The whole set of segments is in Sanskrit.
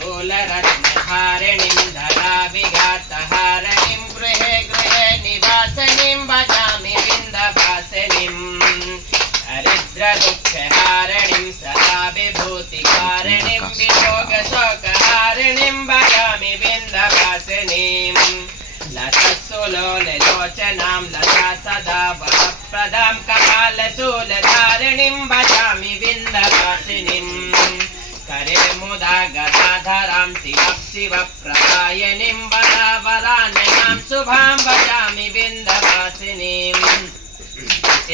शूलरत्नधारिणीं धराभिघातहारिणीं गृहे गृहे निवासिनीं भजामि विन्ध्यवासिनीं हरिद्रदुःखहारिणीं सदा विभूतिकारिणीं वियोगशोकहारिणीं भजामि विन्ध्यवासिनीं लसत्सुलोललोचनां लसा सदा वरप्रदां कपालशूलधारिणीं भजामि विन्ध्यवासिनीं करे मुदा गदाधरां शिवप्रदायिनीं वरावराननां शुभां भजामि विन्ध्यवासिनीं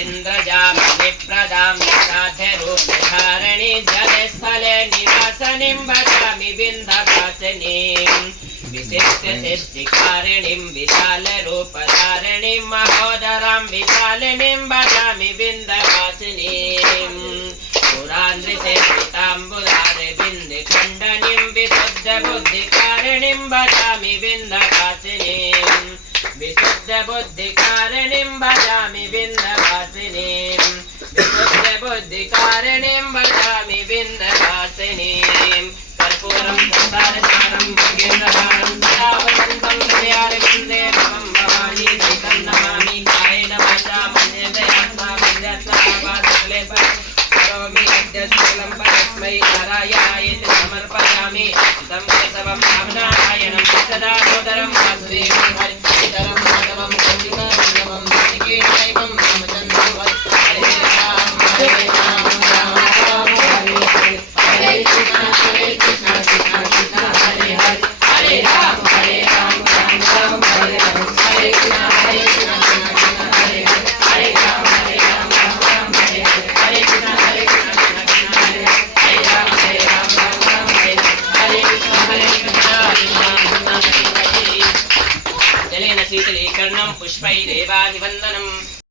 इन्द्रजामनिप्रदां यथारूपधारिणी जले स्थले निवासिनीं भजामि विन्ध्यवासिनीं विशिष्टसिद्धिकारिणीं विशालरूपधारिणीं महोदरां विशालिनीं भजामि विन्ध्यवासिनीं पुरान्द्रिसेविताम्बुधारिविन्ध्यखण्डनीं विशुद्धबुद्धिकारिणीं भजामि विन्ध्यवासिनीं विशुद्धबुद्धिकारिणीं भजामि विन्ध्यवासिनीं विशुद्धबुद्धिकारिणीं भजामि विन्ध्यवासिनीं कर्पूरं संसारसारं भगेन्द्रहारं सदा वसन्तं हृदयारविन्दे भवं भवानी सीतं नमामि कायेन वाचा मनेन्द्रियात्मा विद्यात्मनावादकले करोमि अद्य सकलं परस्मै नारायणायेति समर्पयामि तं केशवं नारायणं सदा सोदरं वासुदेवं हरितरं माधवं कौशिकवल्लभं देशिकेशैवं रामचन्द्रं हरे राम हरे राम राम राम हरे हरे हरे कृष्ण कृष्ण कृष्ण हरे हरे हरे राम राम राम हरे हरे हरे कृष्ण हरे कृष्ण हरे हरे हरे राम राम राम हरे हरे हरे कृष्ण हरे कृष्ण हरे हरे राम राम हरे हरे कृष्ण हरे कृष्ण जलेन शीतलीकरणं पुष्पैरेवाभिवन्दनम्।